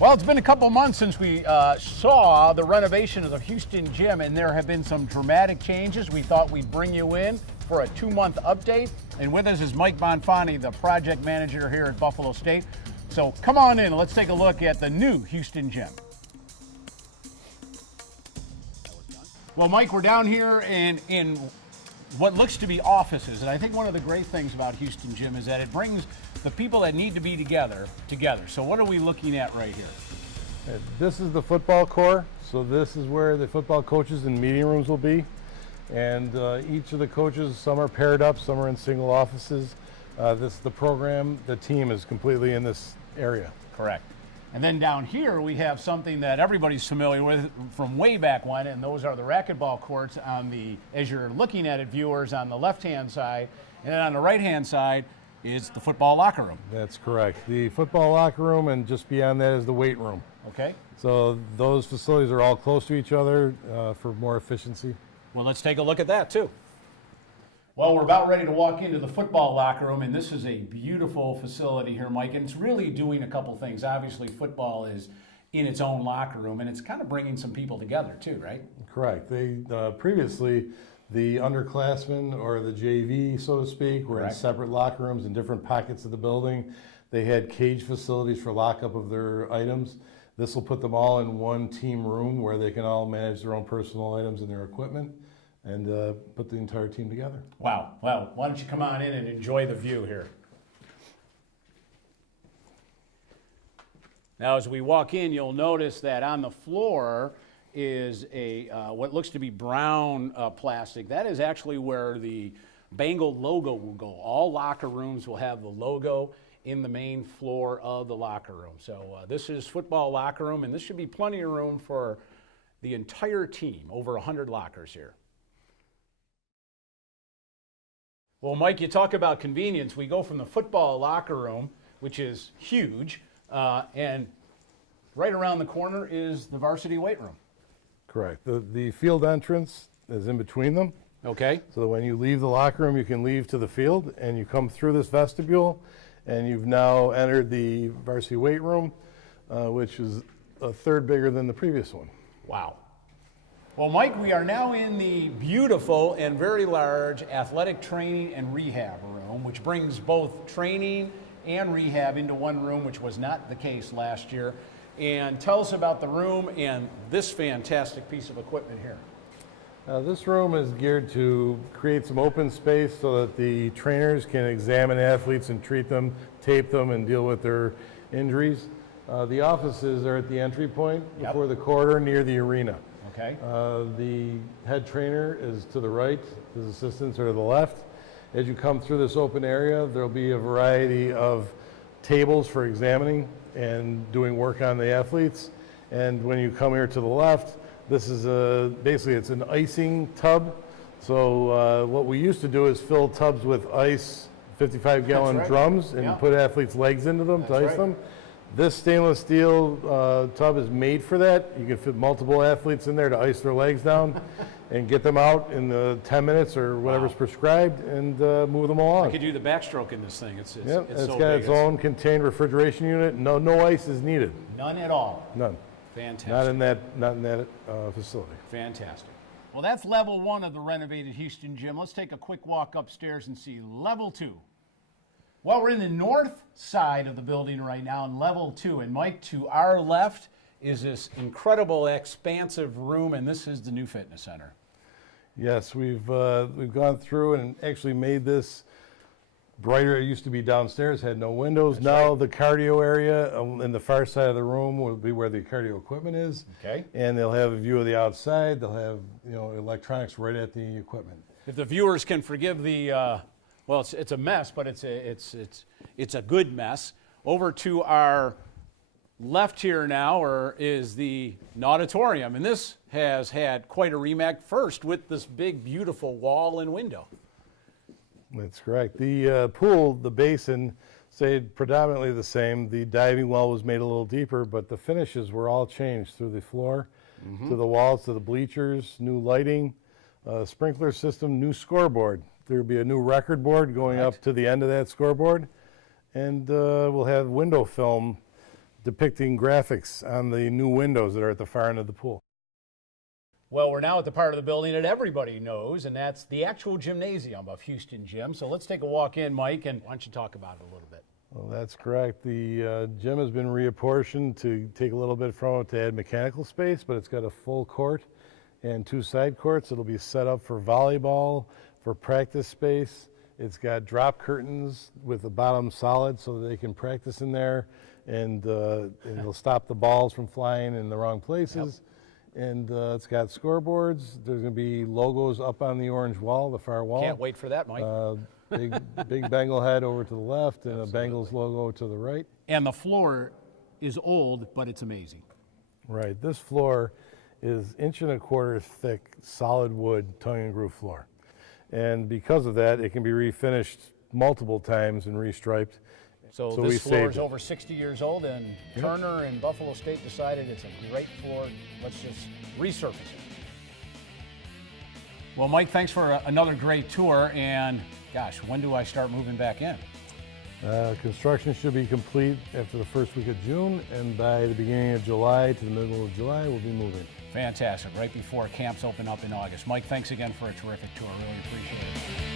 Well, it's been a couple months since we saw the renovation of the Houston gym, and there have been some dramatic changes. We thought we'd bring you in for a 2-month update. And with us is Mike Bonfani, the project manager here at Buffalo State. So come on in, let's take a look at the new Houston gym. Well, Mike, we're down here in what looks to be offices, and I think one of the great things about Houston Gym is that it brings the people that need to be together. So what are we looking at right here? This is the football core, so this is where the football coaches and meeting rooms will be. And each of the coaches, some are paired up, some are in single offices. This is the program, the team is completely in this area. Correct. And then down here we have something that everybody's familiar with from way back when, and those are the racquetball courts on the, as you're looking at it, viewers, on the left-hand side, and then on the right-hand side is the football locker room. That's correct. The football locker room, and just beyond that is the weight room. Okay. So those facilities are all close to each other for more efficiency. Well, let's take a look at that too. Well, we're about ready to walk into the football locker room, and this is a beautiful facility here, Mike, and it's really doing a couple things. Obviously, football is in its own locker room, and it's kind of bringing some people together too, right? Correct. They previously, the underclassmen or the JV, so to speak, were in separate locker rooms in different pockets of the building. They had cage facilities for lockup of their items. This will put them all in one team room where they can all manage their own personal items and their equipment, and put the entire team together. Wow. Well, why don't you come on in and enjoy the view here. Now, as we walk in, you'll notice that on the floor is a what looks to be brown plastic. That is actually where the Bengal logo will go. All locker rooms will have the logo in the main floor of the locker room. So this is football locker room, and this should be plenty of room for the entire team, over 100 lockers here. Well, Mike, you talk about convenience. We go from the football locker room, which is huge, and right around the corner is the varsity weight room. Correct. The field entrance is in between them. Okay. So that when you leave the locker room, you can leave to the field, and you come through this vestibule, and you've now entered the varsity weight room, which is a third bigger than the previous one. Wow. Well, Mike, we are now in the beautiful and very large athletic training and rehab room, which brings both training and rehab into one room, which was not the case last year. And tell us about the room and this fantastic piece of equipment here. This room is geared to create some open space so that the trainers can examine athletes and treat them, tape them, and deal with their injuries. The offices are at the entry point before the corridor near the arena. Okay. The head trainer is to the right, his assistants are to the left. As you come through this open area, there'll be a variety of tables for examining and doing work on the athletes. And when you come here to the left, this is basically it's an icing tub. So what we used to do is fill tubs with ice, 55-gallon drums, and put athletes' legs into them to ice them. This stainless steel tub is made for that. You can fit multiple athletes in there to ice their legs down and get them out in the 10 minutes or whatever's prescribed and move them along. I could do the backstroke in this thing. It's so got its own contained refrigeration unit. No ice is needed. None at all. None. Fantastic. Not in that facility. Fantastic. Well, that's level 1 of the renovated Houston gym. Let's take a quick walk upstairs and see level 2. Well, we're in the north side of the building right now in level 2. And Mike, to our left is this incredible expansive room, and this is the new fitness center. Yes, we've gone through and actually made this brighter. It used to be downstairs, had no windows. That's now right. the cardio area in the far side of the room will be where the cardio equipment is. Okay. And they'll have a view of the outside. They'll have electronics right at the equipment. If the viewers can forgive the well, it's a mess, but it's a good mess. Over to our left here now is the auditorium, and this has had quite a remake first with this big, beautiful wall and window. That's correct. The pool, the basin, stayed predominantly the same. The diving well was made a little deeper, but the finishes were all changed through the floor, to the walls, to the bleachers, new lighting, sprinkler system, new scoreboard. There will be a new record board going up to the end of that scoreboard, and we'll have window film depicting graphics on the new windows that are at the far end of the pool. Well, we're now at the part of the building that everybody knows, and that's the actual gymnasium of Houston Gym. So let's take a walk in, Mike, and why don't you talk about it a little bit? Well, that's correct. The gym has been reapportioned to take a little bit from it to add mechanical space, but it's got a full court and 2 side courts. It'll be set up for volleyball, for practice space. It's got drop curtains with the bottom solid so that they can practice in there, and it'll stop the balls from flying in the wrong places. Yep. And it's got scoreboards. There's going to be logos up on the orange wall, the far wall. Can't wait for that, Mike. Big Bengal head over to the left and a Bengals logo to the right. And the floor is old, but it's amazing. Right. This floor is 1.25 inch thick, solid wood, tongue and groove floor. And because of that, it can be refinished multiple times and restriped. So this floor is over 60 years old, and Turner and Buffalo State decided it's a great floor. Let's just resurface it. Well, Mike, thanks for another great tour. And gosh, when do I start moving back in? Construction should be complete after the first week of June, and by the beginning of July to the middle of July, we'll be moving. Fantastic, right before camps open up in August. Mike, thanks again for a terrific tour. Really appreciate it.